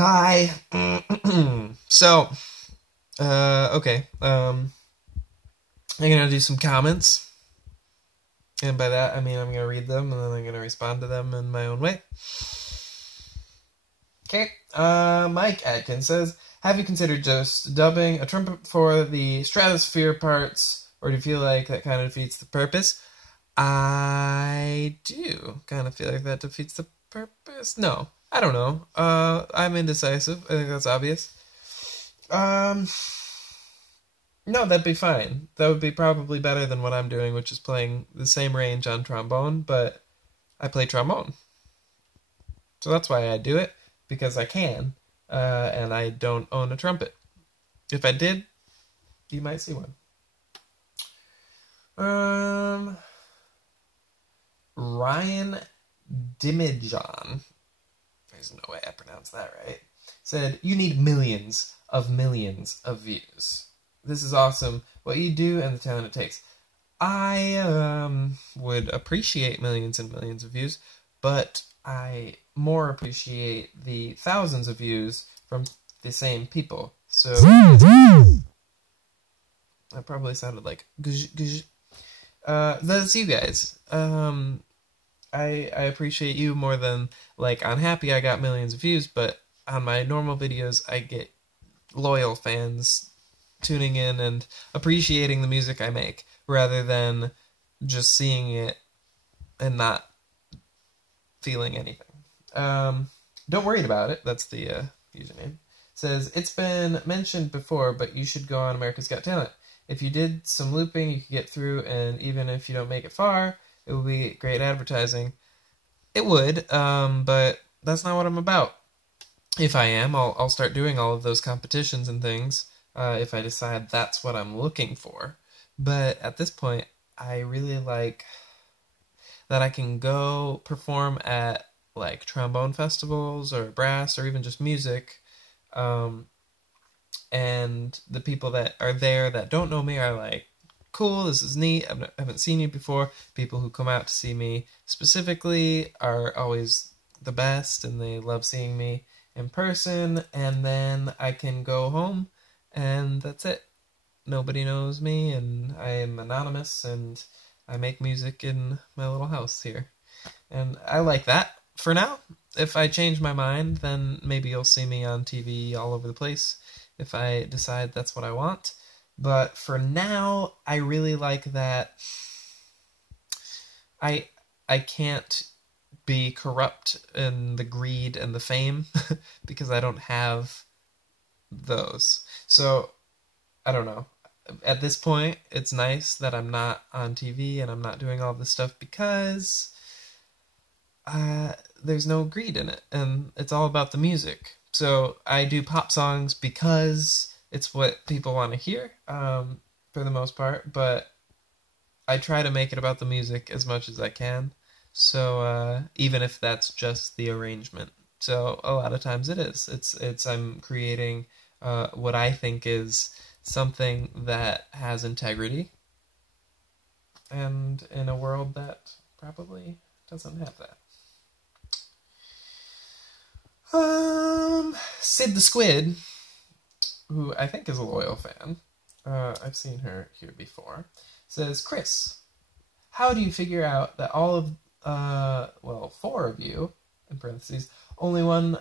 Hi. So, okay. I'm gonna do some comments, and by that I mean I'm gonna read them and then I'm gonna respond to them in my own way. Okay. Mike Atkins says, "Have you considered just dubbing a trumpet for the stratosphere parts, or do you feel like that kind of defeats the purpose?" I do kind of feel like that defeats the purpose. No, I don't know. I'm indecisive. I think that's obvious. Um, no, that'd be fine. That would be probably better than what I'm doing, which is playing the same range on trombone, but I play trombone. So that's why I do it, because I can, and I don't own a trumpet. If I did, you might see one. Ryan Dimijon, there's no way I pronounced that right, said, "You need millions of views. This is awesome. What you do and the talent it takes." I would appreciate millions and millions of views, but I more appreciate the thousands of views from the same people. So that probably sounded like guzh, guzh. That's you guys. I appreciate you more than, like, on Happy I got millions of views, but on my normal videos I get loyal fans tuning in and appreciating the music I make, rather than just seeing it and not feeling anything. Don't worry about it. That's the username. Says, "It's been mentioned before, but you should go on America's Got Talent. If you did some looping, you could get through, and even if you don't make it far, it would be great advertising." It would, but that's not what I'm about. If I am, I'll start doing all of those competitions and things, if I decide that's what I'm looking for. But at this point, I really like that I can go perform at, like, trombone festivals or brass or even just music, um, and the people that are there that don't know me are like, "Cool, this is neat, I haven't seen you before." People who come out to see me specifically are always the best, and they love seeing me in person, and then I can go home, and that's it. Nobody knows me, and I am anonymous, and I make music in my little house here. And I like that for now. If I change my mind, then maybe you'll see me on TV all over the place if I decide that's what I want. But for now, I really like that I I can't be corrupt in the greed and the fame because I don't have those. So, I don't know. At this point, it's nice that I'm not on TV and I'm not doing all this stuff because there's no greed in it, and it's all about the music. So I do pop songs because it's what people want to hear, for the most part, but I try to make it about the music as much as I can. So even if that's just the arrangement, so a lot of times it is. It's I'm creating what I think is something that has integrity, and in a world that probably doesn't have that. Sid the Squid, who I think is a loyal fan, I've seen her here before, says, "Chris, how do you figure out that all of, well, four of you, in parentheses, only one,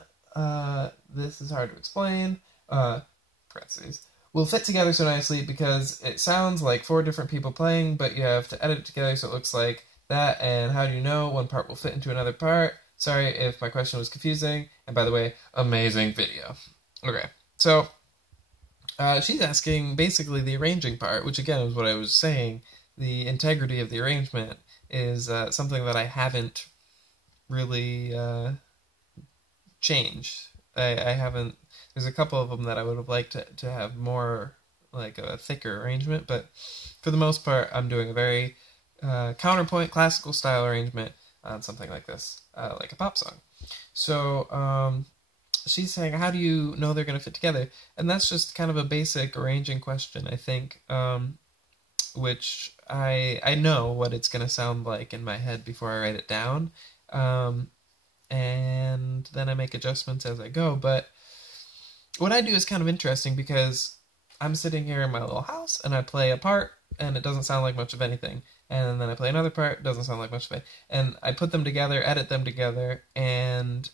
this is hard to explain, parentheses, will fit together so nicely, because it sounds like four different people playing, but you have to edit it together so it looks like that, and how do you know one part will fit into another part? Sorry if my question was confusing, and by the way, amazing video." Okay, so she's asking basically the arranging part, which again is what I was saying. The integrity of the arrangement is something that I haven't really changed. I haven't. There's a couple of them that I would have liked to have more, like, a thicker arrangement, but for the most part, I'm doing a very counterpoint classical style arrangement on something like this, like a pop song. So she's saying, how do you know they're going to fit together? And that's just kind of a basic arranging question, I think, which I know what it's going to sound like in my head before I write it down, and then I make adjustments as I go. But what I do is kind of interesting because I'm sitting here in my little house and I play a part and it doesn't sound like much of anything. And then I play another part, it doesn't sound like much of it. And I put them together, edit them together, and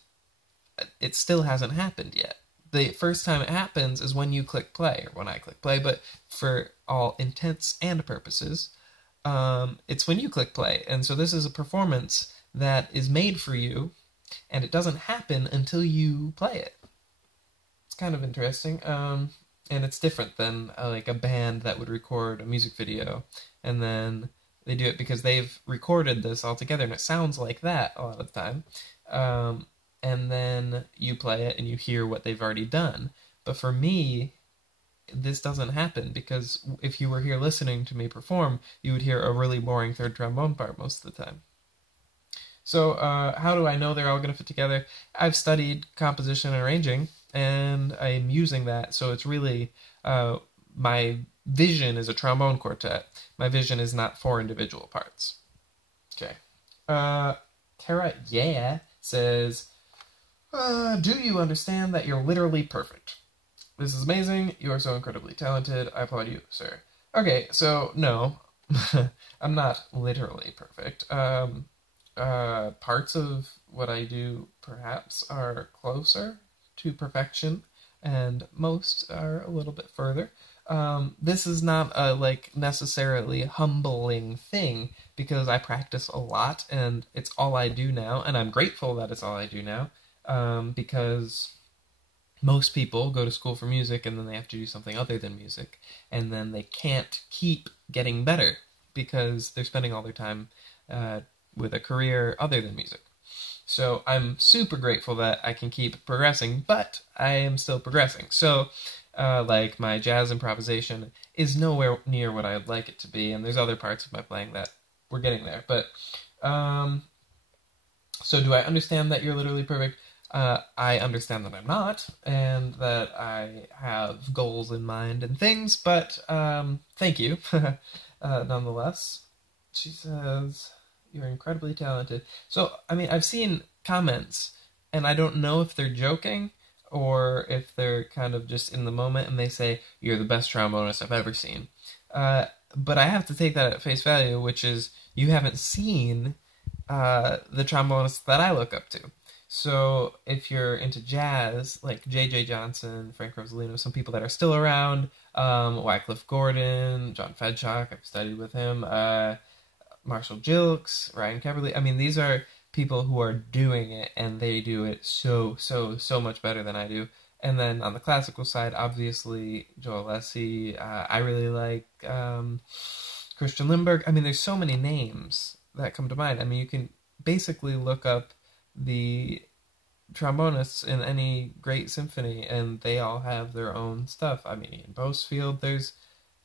it still hasn't happened yet. The first time it happens is when you click play, or when I click play, but for all intents and purposes, it's when you click play. And so this is a performance that is made for you, and it doesn't happen until you play it. It's kind of interesting, and it's different than like a band that would record a music video, and then they do it because they've recorded this all together, and it sounds like that a lot of the time. And then you play it and you hear what they've already done. But for me, this doesn't happen because if you were here listening to me perform, you would hear a really boring third trombone part most of the time. So how do I know they're all going to fit together? I've studied composition and arranging, and I'm using that. So it's really, my vision is a trombone quartet. My vision is not 4 individual parts. Okay. Kara, yeah, says, do you understand that you're literally perfect? This is amazing. You are so incredibly talented. I applaud you, sir. Okay, so no, I'm not literally perfect. Parts of what I do perhaps are closer to perfection, and most are a little bit further. This is not a necessarily humbling thing because I practice a lot and it's all I do now, and I'm grateful that it's all I do now. Because most people go to school for music and then they have to do something other than music, and then they can't keep getting better because they're spending all their time with a career other than music. So I'm super grateful that I can keep progressing, but I am still progressing. So like my jazz improvisation is nowhere near what I'd like it to be, and there's other parts of my playing that we're getting there. But so do I understand that you're literally perfect? I understand that I'm not, and that I have goals in mind and things, but thank you, nonetheless. She says, you're incredibly talented. So, I mean, I've seen comments, and I don't know if they're joking, or if they're kind of just in the moment, and they say, you're the best trombonist I've ever seen. But I have to take that at face value, which is, you haven't seen the trombonists that I look up to. So if you're into jazz, like J.J. Johnson, Frank Rosalino, some people that are still around, Wycliffe Gordon, John Fedchock, I've studied with him, Marshall Gilks, Ryan Keberly. I mean, these are people who are doing it, and they do it so much better than I do. And then on the classical side, obviously, Joel Alessi, I really like Christian Lindbergh. I mean, there's so many names that come to mind. I mean, you can basically look up the trombonists in any great symphony, and they all have their own stuff. I mean, in Bosefield, there's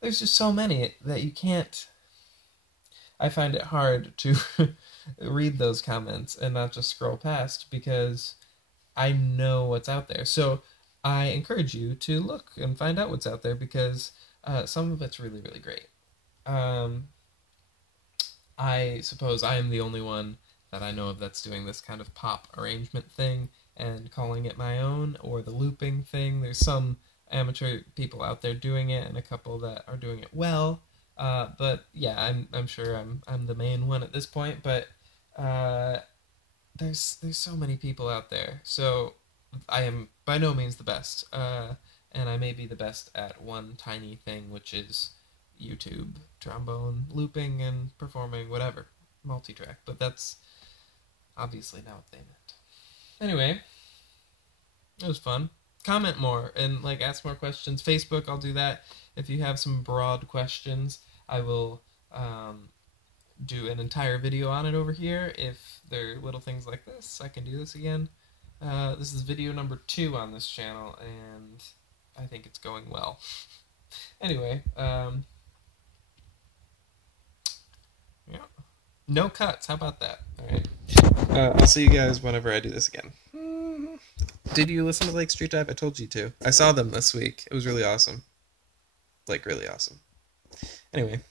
just so many that you can't. I find it hard to read those comments and not just scroll past because I know what's out there. So I encourage you to look and find out what's out there because some of it's really, really great. I suppose I am the only one that I know of that's doing this kind of pop arrangement thing and calling it my own, or the looping thing. There's some amateur people out there doing it, and a couple that are doing it well. But yeah, I'm sure I'm the main one at this point. But there's so many people out there. So I am by no means the best, and I may be the best at one tiny thing, which is YouTube trombone looping and performing whatever multi-track. But that's obviously not what they meant. Anyway, it was fun. Comment more and ask more questions. Facebook, I'll do that. If you have some broad questions, I will do an entire video on it over here. If there are little things like this, I can do this again. This is video number 2 on this channel, and I think it's going well. Anyway, yeah. No cuts. How about that? Alright. I'll see you guys whenever I do this again. Did you listen to Lake Street Dive? I told you to. I saw them this week. It was really awesome. Really awesome. Anyway.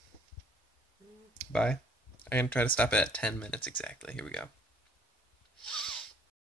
Bye. I'm going to try to stop it at 10 minutes exactly. Here we go.